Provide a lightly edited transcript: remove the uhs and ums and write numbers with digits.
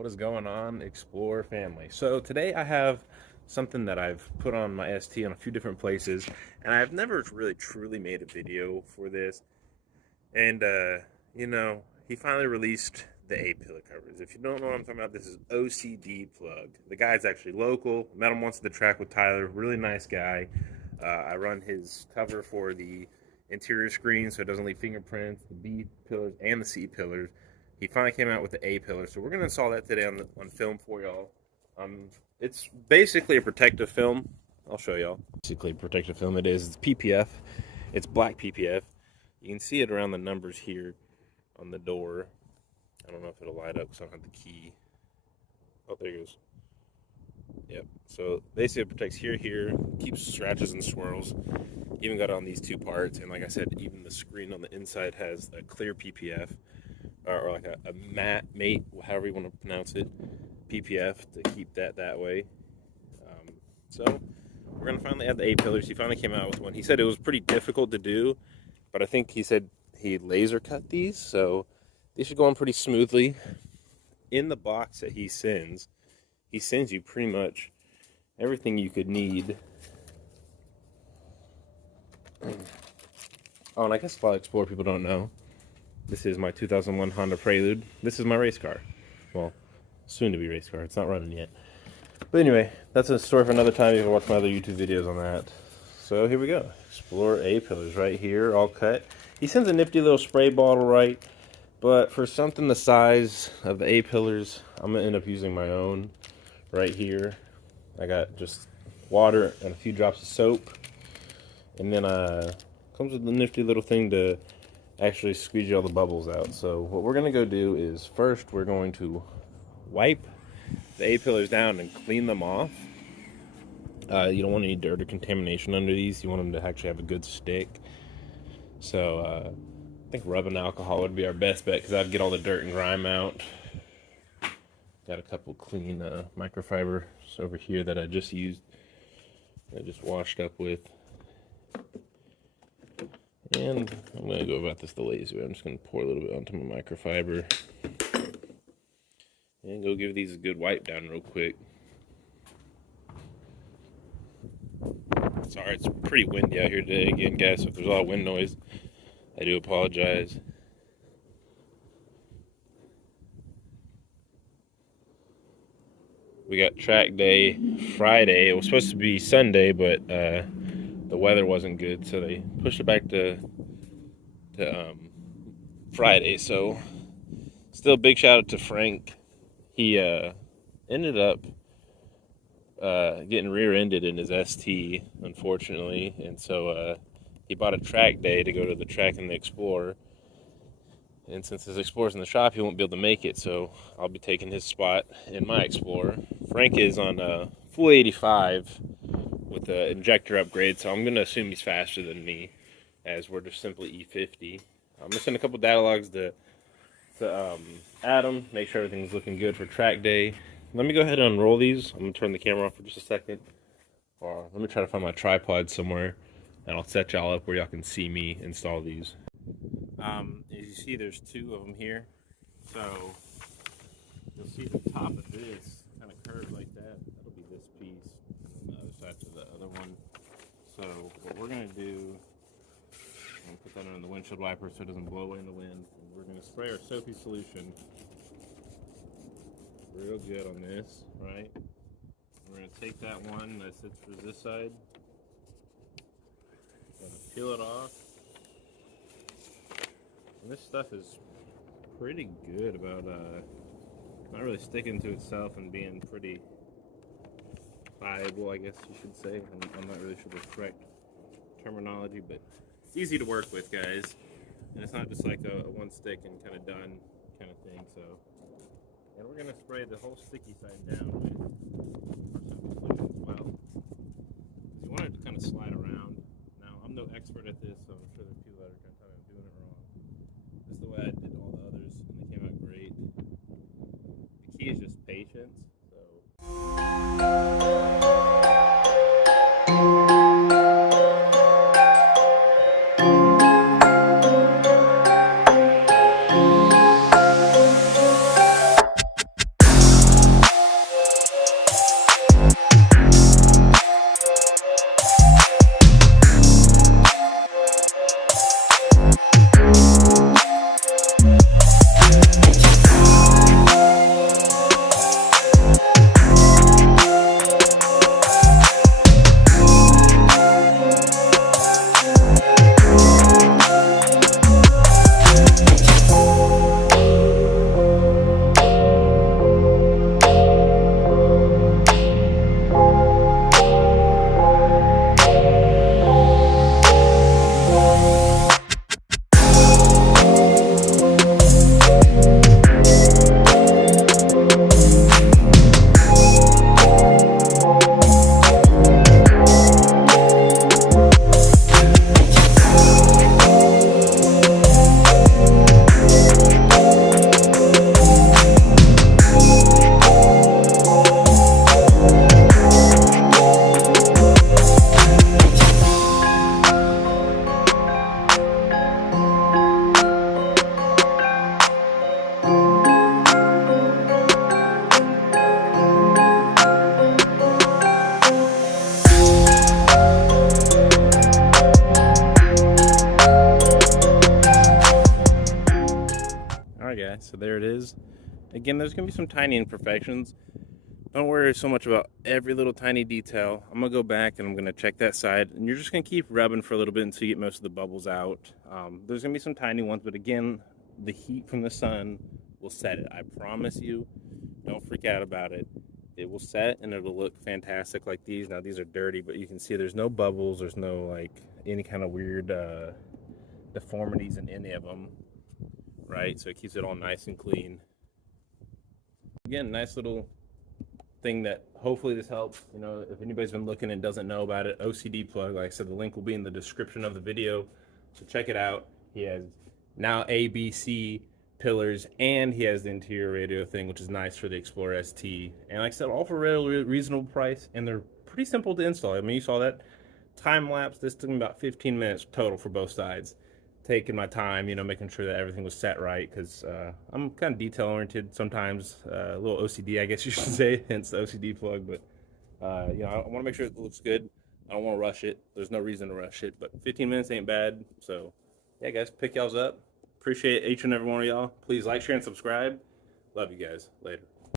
What is going on, Explorer family? So today I have something that I've put on my ST on a few different places, and I've never really truly made a video for this. And he finally released the A Pillar covers. If you don't know what I'm talking about, this is OCD plug. The guy's actually local. Met him once at the track with Tyler. Really nice guy. I run his cover for the interior screen so it doesn't leave fingerprints, the B pillars and the C pillars. He finally came out with the A pillar, so we're going to install that today on film for y'all. It's basically a protective film. I'll show y'all. Basically a protective film it is. It's PPF. It's black PPF. You can see it around the numbers here on the door. I don't know if it'll light up because I don't have the key. Oh, there it goes. Yep. So basically it protects here, keeps scratches and swirls. Even got on these two parts, and like I said, even the screen on the inside has a clear PPF. Or like a matte, however you want to pronounce it, PPF to keep that way. So we're going to finally add the A pillars. He finally came out with one. He said it was pretty difficult to do, but I think he said he laser cut these, so these should go on pretty smoothly. In the box that he sends you pretty much everything you could need. Oh, and I guess a lot of Explorer people don't know. This is my 2001 Honda Prelude. This is my race car. Well, soon to be race car. It's not running yet. But anyway, that's a story for another time. You can watch my other YouTube videos on that. So here we go. Explorer A pillars right here, all cut. He sends a nifty little spray bottle, right? But for something the size of the A pillars, I'm going to end up using my own right here. I got just water and a few drops of soap. And then comes with a nifty little thing to actually squeeze all the bubbles out. So what we're gonna go do is first we're going to wipe the A pillars down and clean them off. You don't want any dirt or contamination under these. You want them to actually have a good stick. So I think rubbing alcohol would be our best bet because that'd get all the dirt and grime out. Got a couple clean microfibers over here that I just used. I just washed up with. And I'm going to go about this the lazy way. I'm just going to pour a little bit onto my microfiber. And go give these a good wipe down real quick. Sorry, it's pretty windy out here today again, guys. So if there's a lot of wind noise, I do apologize. We got track day Friday. It was supposed to be Sunday, but the weather wasn't good, so they pushed it back to Friday. So still big shout out to Frank. He ended up getting rear-ended in his ST, unfortunately, and so he bought a track day to go to the track in the Explorer. And since his Explorer's in the shop, he won't be able to make it, so I'll be taking his spot in my Explorer. Frank is on full 85 with the injector upgrade, so I'm going to assume he's faster than me, as we're just simply E50. I'm going to send a couple data logs to Adam, make sure everything's looking good for track day. Let me go ahead and unroll these. I'm going to turn the camera off for just a second. Or let me try to find my tripod somewhere, and I'll set y'all up where y'all can see me install these. As you see, there's two of them here. So you'll see the top of this kind of curved like that. That'll be this piece, and the other side to the other one. So what we're going to do, I'm going to put that under the windshield wiper so it doesn't blow away in the wind. And we're going to spray our soapy solution real good on this, right? We're going to take that one that sits for this side, peel it off. And this stuff is pretty good about not really sticking to itself and being pretty pliable, I guess you should say. I'm not really sure the correct terminology, but it's easy to work with, guys. And it's not just like a one stick and kind of done kind of thing. So, and we're gonna spray the whole sticky side down with our solution as well. Because you want it to kind of slide around. Now, I'm no expert at this, so I'm sure there's people that are going to tell me I'm doing it wrong. This is the way I did all the others, and they came out great. The key is just patience. So Again, there's going to be some tiny imperfections. Don't worry so much about every little tiny detail. I'm going to go back and I'm going to check that side, and you're just going to keep rubbing for a little bit until you get most of the bubbles out. There's going to be some tiny ones, but again, the heat from the sun will set it. I promise you. Don't freak out about it. It will set and it'll look fantastic like these. Now these are dirty, but you can see there's no bubbles. There's no like any kind of weird deformities in any of them, right? So it keeps it all nice and clean. Again, nice little thing that hopefully this helps. You know, if anybody's been looking and doesn't know about it, OCD plug, like I said, the link will be in the description of the video, so check it out. He has now A, B, C pillars, and he has the interior radio thing, which is nice for the Explorer ST. And like I said, all for a really reasonable price, and they're pretty simple to install. I mean, you saw that time lapse. This took me about 15 minutes total for both sides. Taking my time, you know, making sure that everything was set right, because I'm kind of detail oriented sometimes, a little OCD, I guess you should say, hence the OCD plug. But you know, I want to make sure it looks good. I don't want to rush it. There's no reason to rush it, but 15 minutes ain't bad. So yeah, guys, pick y'all's up. Appreciate each and every one of y'all. Please like, share, and subscribe. Love you guys. Later.